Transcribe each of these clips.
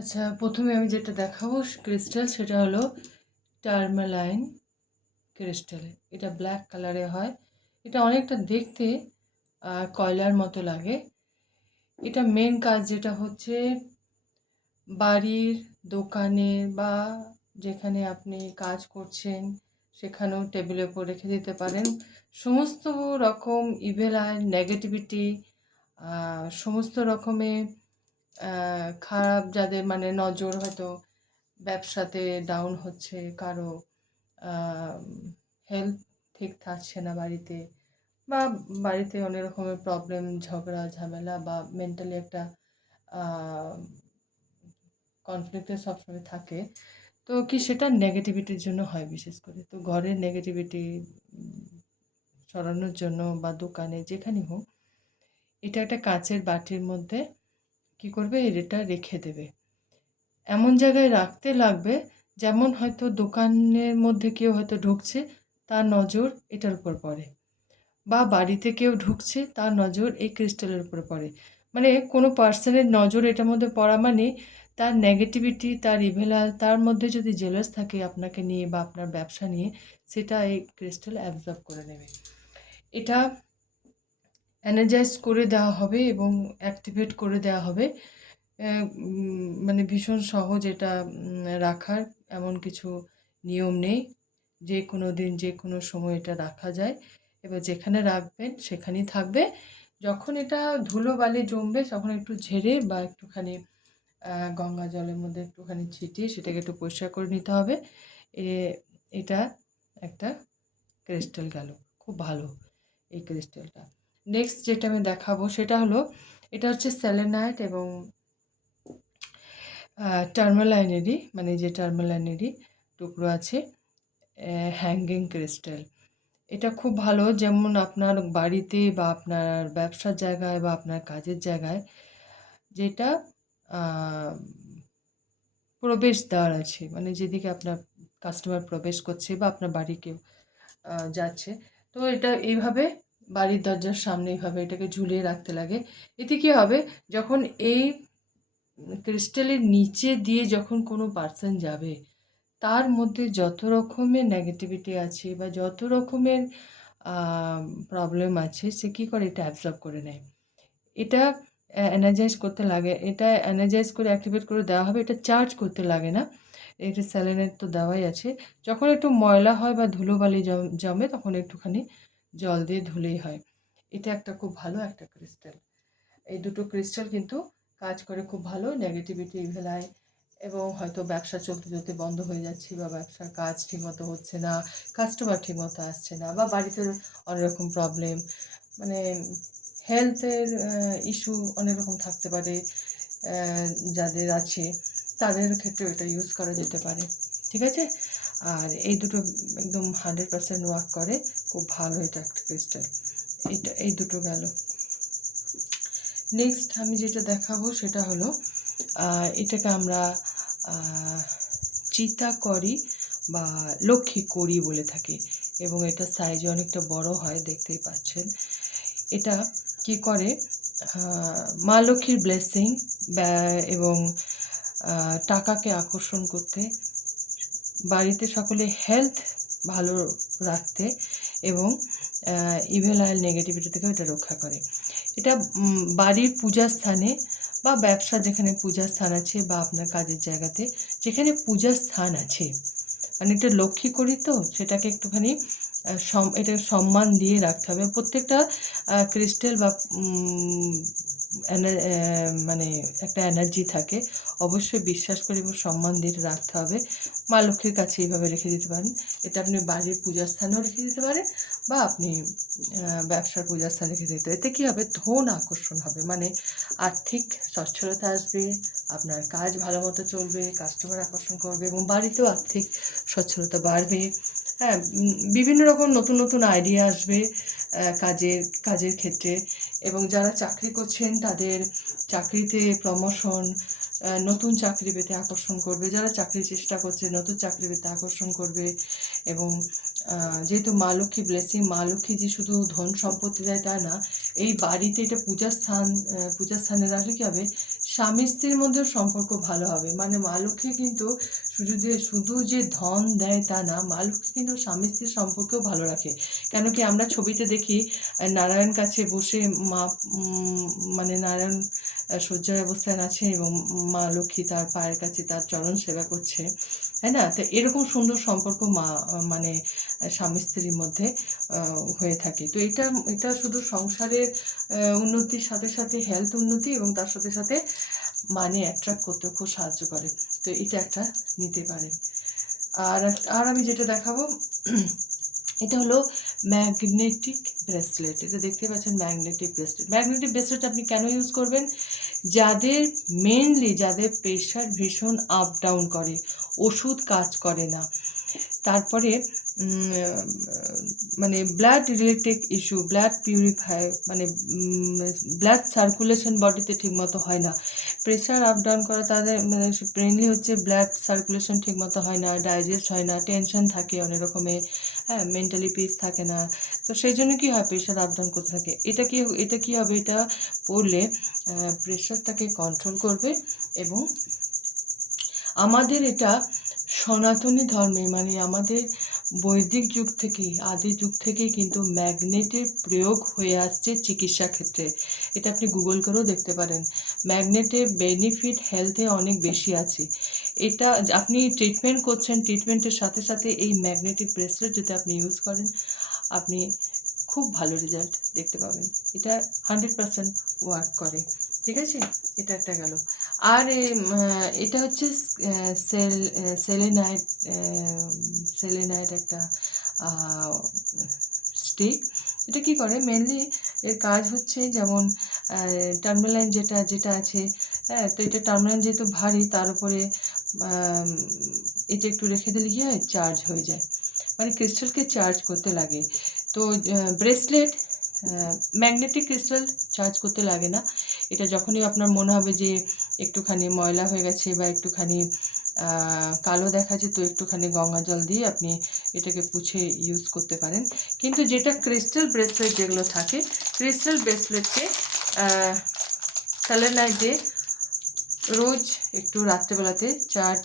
আচ্ছা, প্রথমে আমি যেটা দেখাবো ক্রিস্টাল সেটা হলো টার্মালাইন ক্রিস্টাল। এটা ব্ল্যাক কালারে হয়। এটা অনেকটা দেখতে কয়লার মতো লাগে। এটা মেন কাজ যেটা হচ্ছে বাড়ির, দোকানে বা যেখানে আপনি কাজ করছেন সেখানেও টেবিলের উপর রেখে দিতে পারেন। সমস্ত রকম ইভিল আই, নেগেটিভিটি, সমস্ত রকমের খারাপ যাদের মানে নজর হয়তো ব্যবসাতে ডাউন হচ্ছে, কারো হেলথ ঠিক থাকছে না বাড়িতে, বা বাড়িতে অনেক রকমের প্রবলেম, ঝগড়া ঝামেলা বা মেন্টালি একটা কনফ্লিক্টে সবসময় থাকে। তো কি সেটা নেগেটিভিটির জন্য হয় বিশেষ করে। তো ঘরের নেগেটিভিটি সরানোর জন্য বা দোকানে যেখানেই হোক, এটা একটা কাঁচের বাটির মধ্যে কি করবে, এটা রেখে দেবে। এমন জায়গায় রাখতে লাগবে যেমন হয়তো দোকানের মধ্যে কেউ হয়তো ঢুকছে, তার নজর এটার উপর পড়ে, বা বাড়িতে কেউ ঢুকছে তার নজর এই ক্রিস্টালের উপরে পড়ে। মানে কোনো পার্সনের নজর এটার মধ্যে পড়া মানে তার নেগেটিভিটি, তার ইভেলাল, তার মধ্যে যদি জেলাস থাকে আপনাকে নিয়ে বা আপনার ব্যবসা নিয়ে, সেটা এই ক্রিস্টাল অ্যাবজর্ব করে নেবে। এটা এনার্জাইজ করে দেওয়া হবে এবং অ্যাক্টিভেট করে দেওয়া হবে। মানে ভীষণ সহজ এটা রাখার, এমন কিছু নিয়ম নেই। যে কোনো দিন যে কোনো সময় এটা রাখা যায়। এবার যেখানে রাখবেন সেখানেই থাকবে। যখন এটা ধুলোবালি জমবে তখন একটু ঝেড়ে বা একটুখানি গঙ্গা জলের মধ্যে একটুখানি ছিটিয়ে সেটাকে একটু পরিষ্কার করে নিতে হবে। এ এটা একটা ক্রিস্টাল গেল, খুব ভালো এই ক্রিস্টালটা। নেক্সট যেটা আমি দেখাবো সেটা হলো, এটা হচ্ছে সেলেনাইট এবং টার্মালাইনেরই, মানে যে টার্মালাইনেরই টুকরো আছে, হ্যাঙ্গিং ক্রিস্টাল। এটা খুব ভালো, যেমন আপনার বাড়িতে বা আপনার ব্যবসার জায়গায় বা আপনার কাজের জায়গায় যেটা প্রবেশদ্বার আছে, মানে যেদিকে আপনার কাস্টমার প্রবেশ করছে বা আপনার বাড়ি কেউ যাচ্ছে, তো এটা এইভাবে বাড়ির দরজার সামনে এইভাবে এটাকে ঝুলিয়ে রাখতে লাগে। এতে কী হবে, যখন এই ক্রিস্টালের নিচে দিয়ে যখন কোনো পার্সন যাবে, তার মধ্যে যত রকমের নেগেটিভিটি আছে বা যত রকমের প্রবলেম আছে, সে কী করে এটা অ্যাবজর্ব করে নেয়। এটা এনার্জাইজ করতে লাগে, এটা এনার্জাইজ করে অ্যাক্টিভেট করে দেওয়া হবে। এটা চার্জ করতে লাগে না। এটা সেলেনাইট তো দেওয়াই আছে। যখন একটু ময়লা হয় বা ধুলোবালি জমে তখন একটুখানি জল দিয়ে ধুলেই হয়। এটা একটা খুব ভালো একটা ক্রিস্টাল। এই দুটো ক্রিস্টাল কিন্তু কাজ করে খুব ভালো নেগেটিভিটি, ইভিল আই, এবং হয়তো ব্যবসা চলতে চলতে বন্ধ হয়ে যাচ্ছে বা ব্যবসার কাজ ঠিকমতো হচ্ছে না, কাস্টমার ঠিকমতো আসছে না, বা বাড়িতে অনেক রকম প্রবলেম, মানে হেলথের ইস্যু অনেক রকম থাকতে পারে, যাদের আছে তাদের ক্ষেত্রেও এটা ইউজ করা যেতে পারে। ঠিক আছে? আর এই দুটো একদম 100% ওয়ার্ক করে, খুব ভালো এটা একটা ক্রিস্টাল। এটা এই দুটো গেল। নেক্সট আমি যেটা দেখাবো সেটা হলো, এটাকে আমরা চিতাকরি বা লক্ষ্মী কড়ি বলে থাকি, এবং এটা সাইজে অনেকটা বড় হয়, দেখতেই পাচ্ছেন। এটা কি করে, মা লক্ষ্মীর ব্লেসিং এবং টাকাকে আকর্ষণ করতে, বাড়িতে সকলে হেলথ ভালো রাখতে, এবং ইভিল আই নেগেটিভিটি থেকে এটা রক্ষা করে। এটা বাড়ির পূজার স্থানে বা ব্যবসা যেখানে পূজার স্থান আছে বা আপনার কাজের জায়গাতে যেখানে পূজার স্থান আছে, মানে এটা লক্ষ্মী করি তো সেটাকে একটুখানি এটা সম্মান দিয়ে রাখতে হবে। প্রত্যেকটা ক্রিস্টাল বা মানে একটা এনার্জি থাকে, অবশ্যই বিশ্বাস করে এবং সম্মান দিয়ে রাখতে হবে। মা লক্ষ্মীর কাছে এইভাবে রেখে দিতে পারেন। এটা আপনি বাড়ির পূজার স্থানেও রেখে দিতে পারেন বা আপনি ব্যবসার পূজার স্থানে রেখে দিতে। এতে কী হবে, ধন আকর্ষণ হবে, মানে আর্থিক সচ্ছলতা আসবে, আপনার কাজ ভালো মতো চলবে, কাস্টমার আকর্ষণ করবে এবং বাড়িতেও আর্থিক সচ্ছলতা বাড়বে। হ্যাঁ, বিভিন্ন রকম নতুন নতুন আইডিয়া আসবে কাজের ক্ষেত্রে, এবং যারা চাকরি করছেন তাদের চাকরিতে প্রমোশন, নতুন চাকরি পেতে আকর্ষণ করবে। যারা চাকরির চেষ্টা করছে নতুন চাকরি পেতে আকর্ষণ করবে। এবং যেহেতু মা লক্ষ্মী ব্লেসিং, মা লক্ষ্মী যে শুধু ধন সম্পত্তি দেয় তা না, এই বাড়িতে এটা পূজার স্থানে রাখলে কী হবে, স্বামী স্ত্রীর মধ্যেও সম্পর্ক ভালো হবে। মানে মা লক্ষ্মী কিন্তু শুধু যে ধন দেয় তা না, মা লক্ষ্মী কিন্তু স্বামী স্ত্রীর সম্পর্কও ভালো রাখে। কেন কি আমরা ছবিতে দেখি নারায়ণ কাছে বসে মা মানে নারায়ণ শয্যায় অবস্থায় আছে এবং মা লক্ষ্মী তার পায়ের কাছে তার চরণ সেবা করছে, তাই না? তো এরকম সুন্দর সম্পর্ক মানে স্বামী স্ত্রীর মধ্যে হয়ে থাকে। তো এটা এটা শুধু সংসারের উন্নতির সাথে সাথে হেলথ উন্নতি এবং তার সাথে সাথে মানি অ্যাট্রাক্ট করতেও খুব সাহায্য করে। তো এটা একটা নিতে পারেন। আর আমি যেটা দেখাবো এটা হলো ম্যাগনেটিক ব্রেসলেট। এটা দেখতে পাচ্ছেন ম্যাগনেটিক ব্রেসলেট। ম্যাগনেটিক ব্রেসলেট আপনি কেন ইউজ করবেন? যাদের প্রেশার ভীষণ আপ ডাউন করে, ওষুধ কাজ করে না, তারপরে মানে blood related issue, blood purify মানে ব্লাড সার্কুলেশন বডিতে ঠিকমতো হয় না, প্রেশার আপ ডাউন করা, তাদের মানে মেনলি হচ্ছে ব্লাড সার্কুলেশন ঠিকমতো হয় না, ডাইজেস্ট হয় না, টেনশন থাকে অনেক রকমের, হ্যাঁ, মেন্টালি পিস থাকে না। তো সেই জন্য কী হয়, প্রেশার আপ ডাউন করতে থাকে। এটা কি হবে, এটা পড়লে প্রেশারটাকে কন্ট্রোল করবে। এবং আমাদের এটা সনাতনী ধর্মে মানে আমাদের বৈদিক যুগ থেকেই, আদি যুগ থেকেই কিন্তু ম্যাগনেটের প্রয়োগ হয়ে আসছে চিকিৎসা ক্ষেত্রে। এটা আপনি গুগল করেও দেখতে পারেন। ম্যাগনেটের বেনিফিট হেলথে অনেক বেশি আছে। এটা আপনি ট্রিটমেন্ট করছেন, ট্রিটমেন্টের সাথে সাথে এই ম্যাগনেটিক ব্রেসলেট যদি আপনি ইউজ করেন, আপনি খুব ভালো রেজাল্ট দেখতে পাবেন। এটা 100% ওয়ার্ক করে। ঠিক আছে, এটা একটা গেল। আর এটা হচ্ছে সেলেনাইট, সেলেনাইট একটা স্টিক। এটা কি করে, মেনলি এর কাজ হচ্ছে যেমন টার্মালাইন যেটা আছে, হ্যাঁ, তো এটা টার্মালাইন যেহেতু ভারী, তার উপরে এটা একটু রেখে দিলে কি হয়, চার্জ হয়ে যায়, মানে ক্রিস্টালকে চার্জ করতে লাগে। তো ব্রেসলেট ম্যাগনেটিক ক্রিস্টাল চার্জ করতে লাগে না। এটা যখনই আপনার মনে হবে যে একটুখানি ময়লা হয়ে গেছে বা একটুখানি কালো দেখাচ্ছে, তো একটুখানি গঙ্গা জল দিয়ে আপনি এটাকে পুছে ইউজ করতে পারেন। কিন্তু যেটা ক্রিস্টাল ব্রেসলেট যেগুলো থাকে, ক্রিস্টাল ব্রেসলেটকে সেলেনাইট দিয়ে রোজ একটু রাত্রেবেলাতে চার্জ,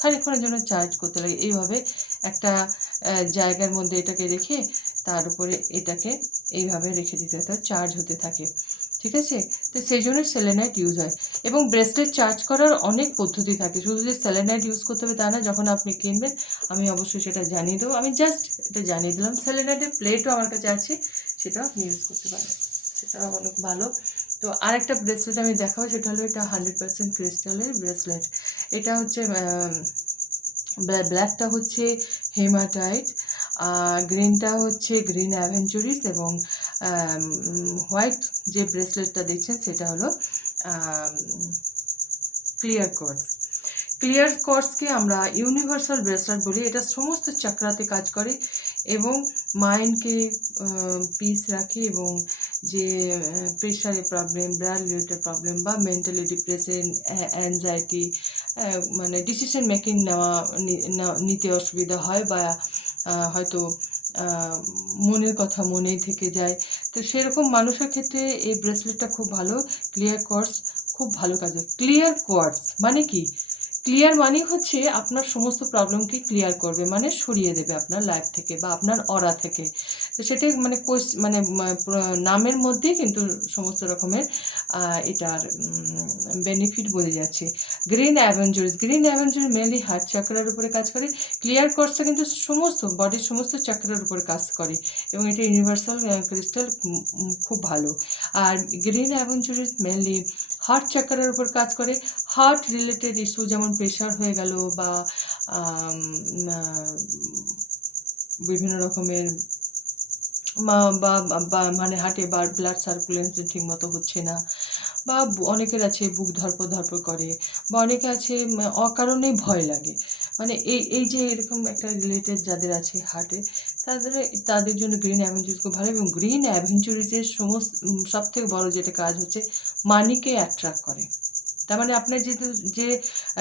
খানিকক্ষণের জন্য চার্জ করতে লাগে। এইভাবে একটা জায়গার মধ্যে এটাকে রেখে তার উপরে এটাকে এইভাবে রেখে দিতে হয়, চার্জ হতে থাকে। ঠিক আছে, তো সেই জন্য সেলেনাইট ইউজ হয়। এবং ব্রেসলেট চার্জ করার অনেক পদ্ধতি থাকে, শুধু যে সেলেনাইট ইউজ করতে হবে তা না। যখন আপনি কিনবেন আমি অবশ্যই সেটা জানিয়ে দেবো, আমি জাস্ট এটা জানিয়ে দিলাম। সেলেনাইটের প্লেটও আমার কাছে আছে, সেটাও আপনি ইউজ করতে পারেন, সেটাও অনেক ভালো। তো আরেকটা ব্রেসলেট আমি দেখাবো, সেটা হলো এটা 100% ক্রিস্টালের ব্রেসলেট। এটা হচ্ছে ব্ল্যাকটা হচ্ছে হেমাটাইট, গ্রিনটা হচ্ছে গ্রিন অ্যাভেঞ্চুরিস, এবং হোয়াইট যে ব্রেসলেটটা দেখছেন সেটা হলো ক্লিয়ার কোয়ার্টজ। ক্লিয়ার কোয়ার্টজকে আমরা ইউনিভার্সাল ব্রেসলেট বলি। এটা সমস্ত চক্রাতে কাজ করে এবং মাইন্ডকে পিস রাখে, এবং যে প্রেশারের প্রবলেম, ব্লাড রিলেটেড প্রবলেম বা মেন্টালি ডিপ্রেশন, অ্যাংজাইটি, মানে ডিসিশন মেকিং নিতে অসুবিধা হয়, বা হয়তো মনের কথা মনেই থেকে যায়, তো সেরকম মানুষের ক্ষেত্রে এই ব্রেসলেটটা খুব ভালো। ক্লিয়ার কোয়ার্টজ খুব ভালো কাজে। ক্লিয়ার কোয়ার্টজ মানে কি? ক্লিয়ার মানে হচ্ছে আপনার সমস্ত প্রবলেমকে ক্লিয়ার করবে, মানে সরিয়ে দেবে আপনার লাইফ থেকে বা আপনার অরা থেকে। তো সেটাই মানে মানে নামের মধ্যেই কিন্তু সমস্ত রকমের এটার বেনিফিট বোঝা যাচ্ছে। গ্রিন অ্যাভেঞ্জুরিস মেনলি হার্ট চাকরার উপরে কাজ করে। ক্লিয়ার কোয়ার্টজটা কিন্তু সমস্ত বডির সমস্ত চাকরার উপরে কাজ করে, এবং এটা ইউনিভার্সাল ক্রিস্টাল, খুব ভালো। আর গ্রিন অ্যাভেঞ্জুরিস মেনলি হার্ট চাকরার উপর কাজ করে। হার্ট রিলেটেড ইস্যু যেমন প্রেশার হয়ে গেল, বা বিভিন্ন রকমের বা মানে হার্টে ব্লাড সার্কুলেশন ঠিকমতো হচ্ছে না, বা অনেকের আছে বুক ধড়পড় করে, বা অনেকে আছে অকারণেই ভয় লাগে, মানে এই যে এরকম একটা রিলেটেড যাদের আছে হার্টে, তাদের জন্য গ্রিন অ্যাভেঞ্চুরিস খুব ভালো। এবং গ্রিন অ্যাভেঞ্চুরিসের সবথেকে বড় যেটা কাজ হচ্ছে মানিকে অ্যাট্রাক্ট করে। তার মানে আপনার যে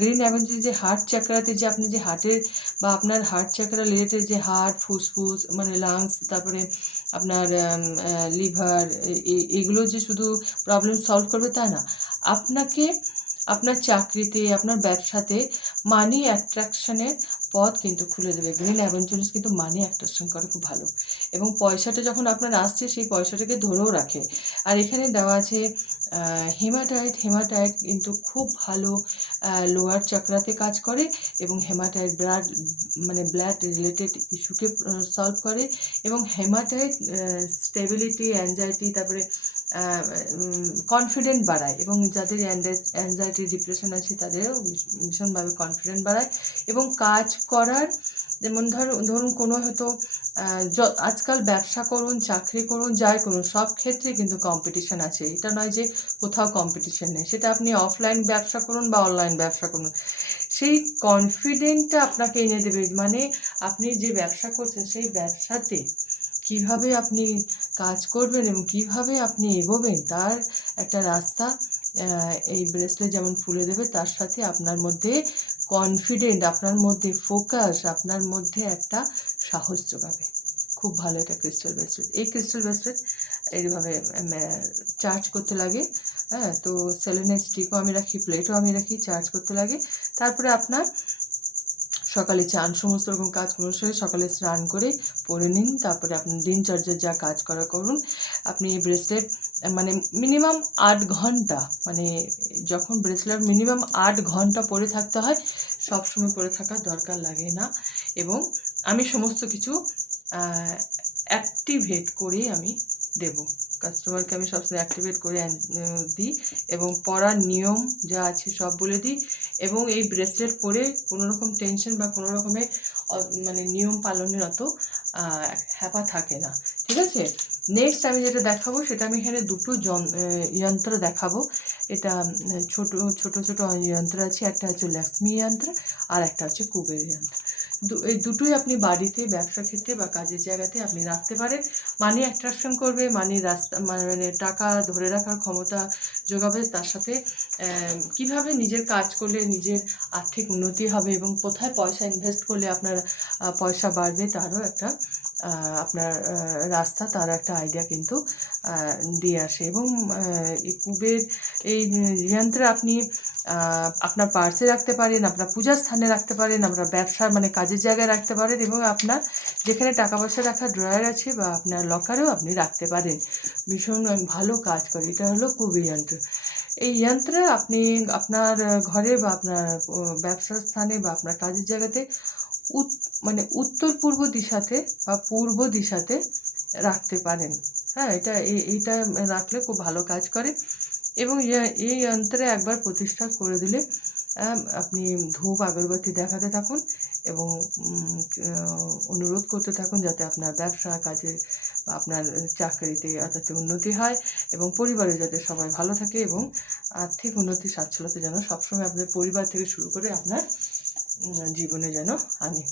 গ্রিন অ্যাভেঞ্জুরিস যে হার্ট চাকরাতে, যে আপনি যে হার্টের বা আপনার হার্ট চাকরা রিলেটেড যে হার্ট, ফুসফুস মানে লাংস, তারপরে আপনার লিভার, এগুলো যে শুধু প্রবলেম সলভ করবে তা না, আপনাকে আপনার চাকরিতে, আপনার ব্যবসাতে মানি অ্যাট্রাকশনের পথ কিন্তু খুলে দেবে। গ্রিন অ্যাভেঞ্চারিজ কিন্তু মানি অ্যাট্রাকশন করে খুব ভালো, এবং পয়সাটা যখন আপনার আসছে সেই পয়সাটাকে ধরেও রাখে। আর এখানে দেওয়া আছে হেমাটাইট। হেমাটাইট কিন্তু খুব ভালো লোয়ার চাকরাতে কাজ করে, এবং হেমাটাইট ব্লাড রিলেটেড ইস্যুকে সলভ করে, এবং হেমাটাইট স্টেবিলিটি, অ্যাংজাইটি, তারপরে কনফিডেন্ট বাড়ায়, এবং যাদের অ্যাংজাইটি ডিপ্রেশন আছে তাদেরও ভীষণভাবে কনফিডেন্ট বাড়ায়, এবং কাজ করার, যেমন ধরুন কোনো হয়তো আজকাল ব্যবসা করুন, চাকরি করুন, যাই করুন, সব ক্ষেত্রে কিন্তু কম্পিটিশন আছে। এটা নয় যে কোথাও কম্পিটিশন নেই, সেটা আপনি অফলাইন ব্যবসা করুন বা অনলাইন ব্যবসা করুন, সেই কনফিডেন্টটা আপনাকে এনে দেবে। মানে আপনি যে ব্যবসা করছেন সেই ব্যবসাতে কিভাবে আপনি কাজ করবেন এবং কিভাবে আপনি এগোবেন তার একটা রাস্তা এই ব্রেসলেট যেমন খুলে দেবে, তার সাথে আপনার মধ্যে কনফিডেন্ট, আপনার মধ্যে ফোকাস, আপনার মধ্যে একটা সাহস যোগাবে। খুব ভালো এটা ক্রিস্টাল ব্রেসলেট। এই ক্রিস্টাল ব্রেসলেট এইভাবে চার্জ করতে লাগে। হ্যাঁ, তো সেলেনাইট স্টিকও আমি রাখি, প্লেটও আমি রাখি, চার্জ করতে লাগে। তারপরে আপনার সকালে চান, সমস্ত রকম কাজগুলো সেরে সকালে স্নান করে পরে নিন। তারপরে আপনার দিনচর্যার যা কাজ করা করুন। আপনি এই ব্রেসলেট মানে মিনিমাম 8 ঘন্টা, মানে যখন ব্রেসলেট মিনিমাম 8 ঘন্টা পরে থাকতে হয়, সবসময় পরে থাকার দরকার লাগে না। এবং আমি সমস্ত কিছু অ্যাক্টিভেট করেই আমি দেবো কাস্টমারকে। আমি সবসময় অ্যাক্টিভেট করে দিই, এবং পরার নিয়ম যা আছে সব বলে দিই। এবং এই ব্রেসলেট পরে কোনো রকম টেনশন বা কোনো রকমের মানে নিয়ম পালনের অত হ্যাপা থাকে না। ঠিক আছে, নেক্সট আমি যেটা দেখাবো সেটা আমি এখানে দুটো যন্ত্র দেখাবো। এটা ছোট ছোট ছোট যন্ত্র আছে, একটা হচ্ছে লক্ষ্মী যন্ত্র আর একটা হচ্ছে কুবের যন্ত্র। এই দুটোই আপনি বাড়িতে, ব্যবসা ক্ষেত্রে বা কাজের জায়গাতে আপনি রাখতে পারেন। মানি অ্যাট্রাকশন করবে, মানি রাস্তা মানে টাকা ধরে রাখার ক্ষমতা যোগাবে, তার সাথে কিভাবে নিজের কাজ করলে নিজের আর্থিক উন্নতি হবে এবং কোথায় পয়সা ইনভেস্ট করলে আপনার পয়সা বাড়বে তারও একটা আপনার রাস্তা, তার একটা আইডিয়া কিন্তু দিয়ে আসে। এবং এই কুবের এই যন্ত্র আপনি আপনার পার্সে রাখতে পারেন, আপনার পূজার স্থানে রাখতে পারেন, আপনার ব্যবসা মানে কাজের জায়গায় রাখতে পারেন, এবং আপনার যেখানে টাকা পয়সা রাখার ড্রয়ার আছে বা আপনার লকারেও আপনি রাখতে পারেন। ভীষণ ভালো কাজ করে। এটা হলো কুবের যন্ত্র। এই যন্ত্রে আপনি আপনার ঘরে বা আপনার ব্যবসার স্থানে বা আপনার কাজের জায়গাতে মানে উত্তর পূর্ব দিশাতে বা পূর্ব দিশাতে রাখতে পারেন। হ্যাঁ, এইটা রাখলে খুব ভালো কাজ করে। এবং এই যন্ত্রে একবার প্রতিষ্ঠা করে দিলে আপনি ধূপ আগরবাতি দেখাতে থাকুন এবং অনুরোধ করতে থাকুন যাতে আপনার ব্যবসা কাজে বা আপনার চাকরিতে যাতে উন্নতি হয়, এবং পরিবারে যাতে সবাই ভালো থাকে, এবং আর্থিক উন্নতি স্বাচ্ছলতা যেন সবসময় আপনার পরিবার থেকে শুরু করে আপনার জীবনে যেন আনে।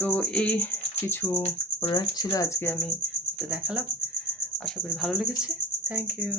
তো এই কিছু প্রোডাক্ট ছিল আজকে আমি এটা দেখালাম। আশা করি ভালো লেগেছে। Thank you.